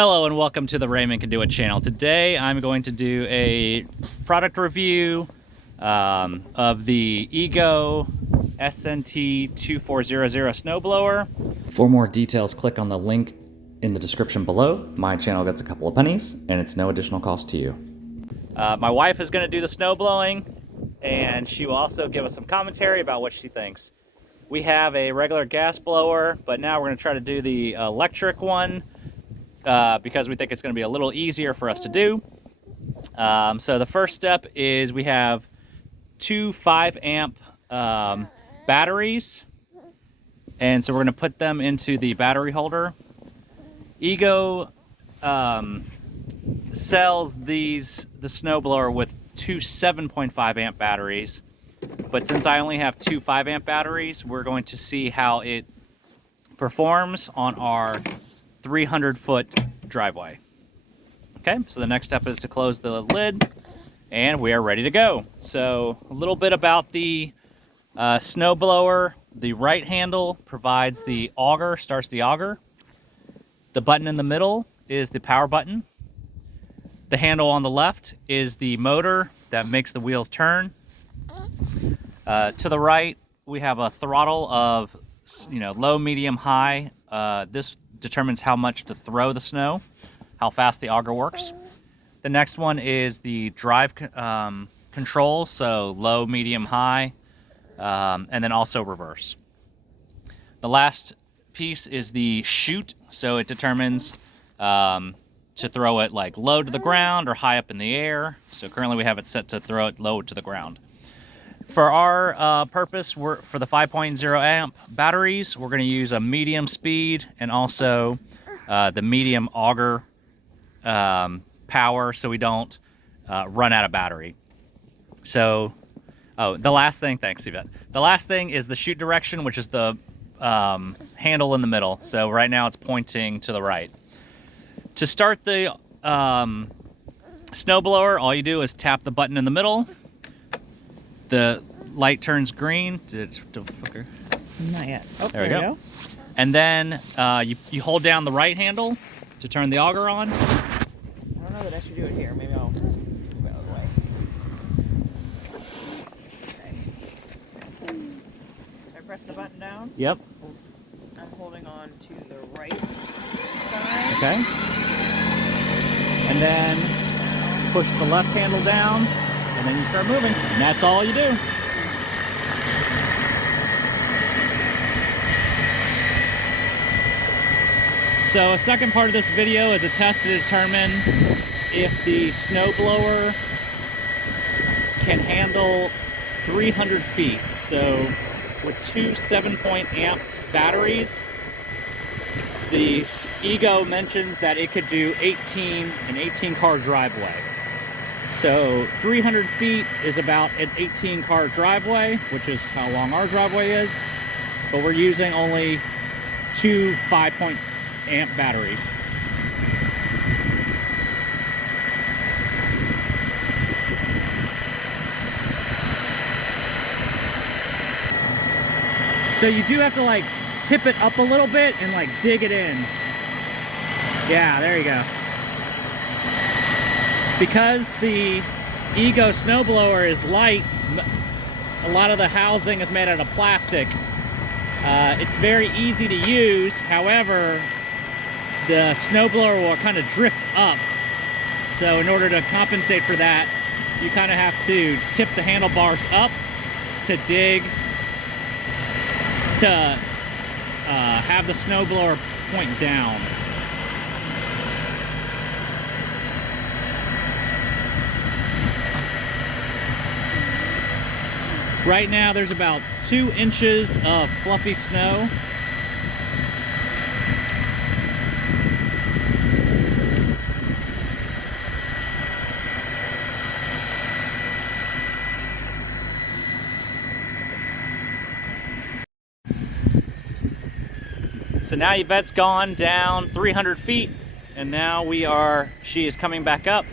Hello and welcome to the Raymond Can Do It channel. Today I'm going to do a product review of the Ego SNT 2400 snowblower. For more details, click on the link in the description below. My channel gets a couple of pennies and it's no additional cost to you. My wife is going to do the snow blowing and she will also give us some commentary about what she thinks. We have a regular gas blower, but now we're going to try to do the electric one. Because we think it's going to be a little easier for us to do. So the first step is we have two 5-amp batteries, and so we're going to put them into the battery holder. Ego sells the snowblower with two 7.5-amp batteries, but since I only have two 5-amp batteries, we're going to see how it performs on our 300-foot driveway. Okay, so the next step is to close the lid and we are ready to go. So a little bit about the snowblower. The right handle provides the auger, starts the auger. The button in the middle is the power button. The handle on the left is the motor that makes the wheels turn. To the right, we have a throttle of low, medium, high. This determines how much to throw the snow, how fast the auger works. The next one is the drive control, so low, medium, high, and then also reverse. The last piece is the chute, so it determines to throw it like low to the ground or high up in the air. So currently we have it set to throw it low to the ground. For our purpose, for the 5.0 amp batteries, we're going to use a medium speed and also the medium auger power so we don't run out of battery. So, the last thing, thanks Yvette. The last thing is the chute direction, which is the handle in the middle. So right now it's pointing to the right. To start the snowblower, all you do is tap the button in the middle. The light turns green. Not yet. Oh, there we go. And then you hold down the right handle to turn the auger on. I don't know that I should do it here. Maybe I'll move it out of the way. Okay. I press the button down. Yep. I'm holding on to the right side. Okay. And then push the left handle down. And then you start moving, and that's all you do. So a second part of this video is a test to determine if the snowblower can handle 300 feet. So with two 7-amp batteries, the Ego mentions that it could do an 18-car driveway. So 300 feet is about an 18-car driveway, which is how long our driveway is, but we're using only two 5-amp batteries. So you do have to like tip it up a little bit and like dig it in. Yeah, there you go. Because the Ego snowblower is light, a lot of the housing is made out of plastic. It's very easy to use. However, the snowblower will kind of drift up. So in order to compensate for that, you kind of have to tip the handlebars up to dig, to have the snowblower point down. Right now there's about 2 inches of fluffy snow. So now Yvette's gone down 300 feet and now she is coming back up.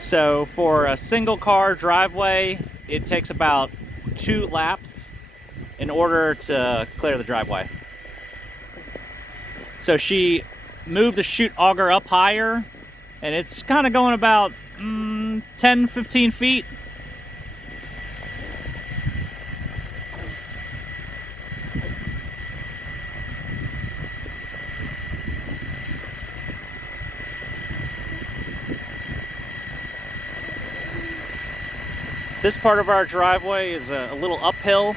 So for a single car driveway, it takes about 2 laps in order to clear the driveway. So she move the chute auger up higher, and it's kind of going about 10-15 feet. This part of our driveway is a little uphill.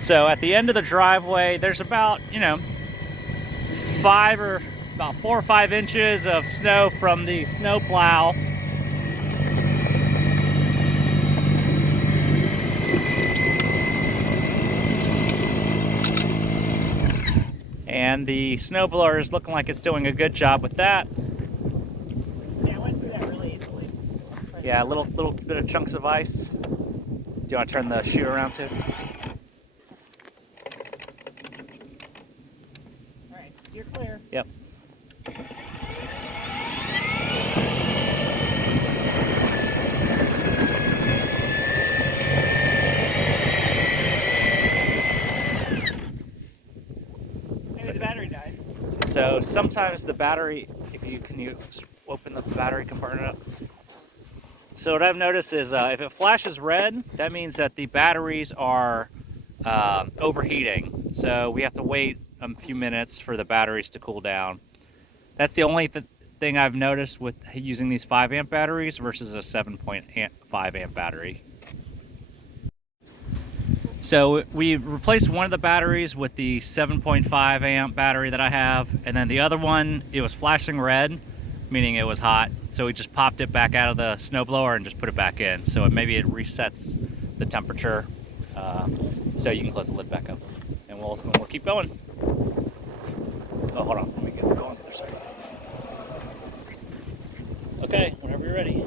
So at the end of the driveway, there's about, 4 or 5 inches of snow from the snow plow. And the snowblower is looking like it's doing a good job with that. Yeah, I went through that really easily. Yeah, a little bit of chunks of ice. Do you want to turn the chute around too? Alright, steer clear. Yep. Maybe the battery died. So sometimes the battery, can you open the battery compartment up? So what I've noticed is if it flashes red, that means that the batteries are overheating. So we have to wait a few minutes for the batteries to cool down. That's the only thing I've noticed with using these 5 amp batteries versus a 7.5 amp battery. So we replaced one of the batteries with the 7.5 amp battery that I have, and then the other one, it was flashing red, meaning it was hot. So we just popped it back out of the snowblower and just put it back in. So maybe it resets the temperature, so you can close the lid back up, and we'll keep going. Oh, hold on, let me go on the other side. Okay, whenever you're ready.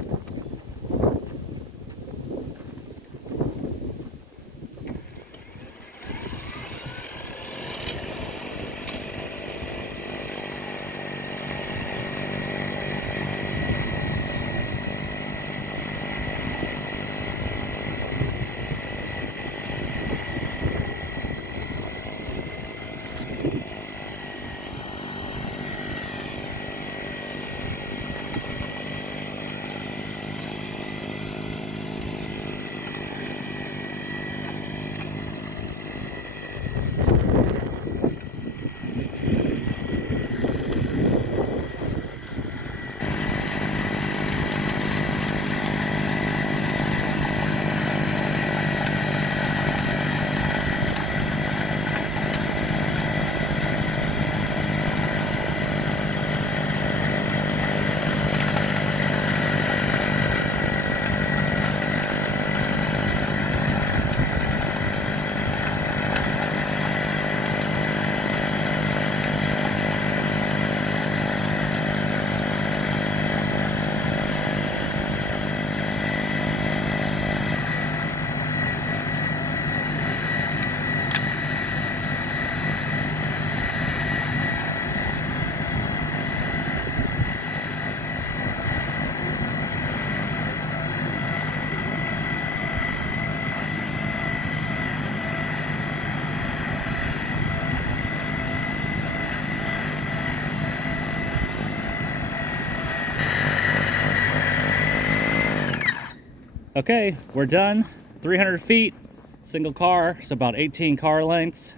Okay, we're done. 300 feet, single car, so about 18 car lengths.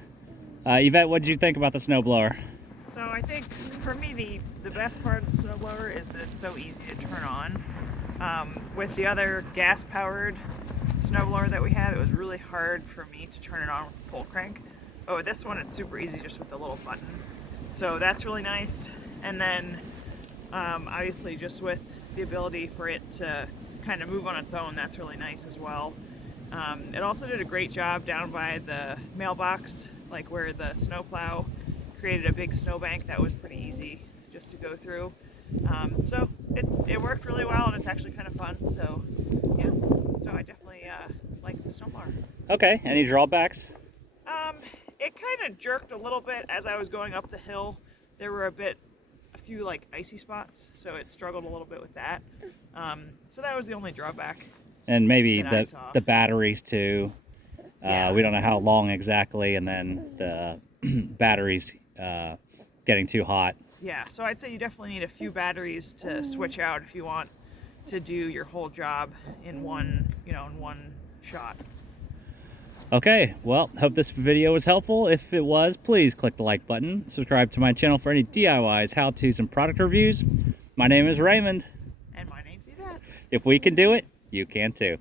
Yvette, what did you think about the snowblower? So I think for me the best part of the snowblower is that it's so easy to turn on. With the other gas-powered snowblower that we had, it was really hard for me to turn it on with the pull crank. But with this one, it's super easy just with the little button. So that's really nice. And then obviously just with the ability for it to kind of move on its own, that's really nice as well. It also did a great job down by the mailbox, like where the snowplow created a big snowbank that was pretty easy just to go through. So it worked really well, and it's actually kind of fun. So yeah, so I definitely like the snowblower. Okay, any drawbacks? It kind of jerked a little bit as I was going up the hill. There were a few like icy spots, so it struggled a little bit with that. So that was the only drawback. And maybe that I saw. the batteries too. Yeah. We don't know how long exactly, and then the batteries getting too hot. Yeah, so I'd say you definitely need a few batteries to switch out if you want to do your whole job in one shot. Okay, well, hope this video was helpful. If it was, please click the like button. Subscribe to my channel for any DIYs, how-tos, and product reviews. My name is Raymond. And my name's Yvette. If we can do it, you can too.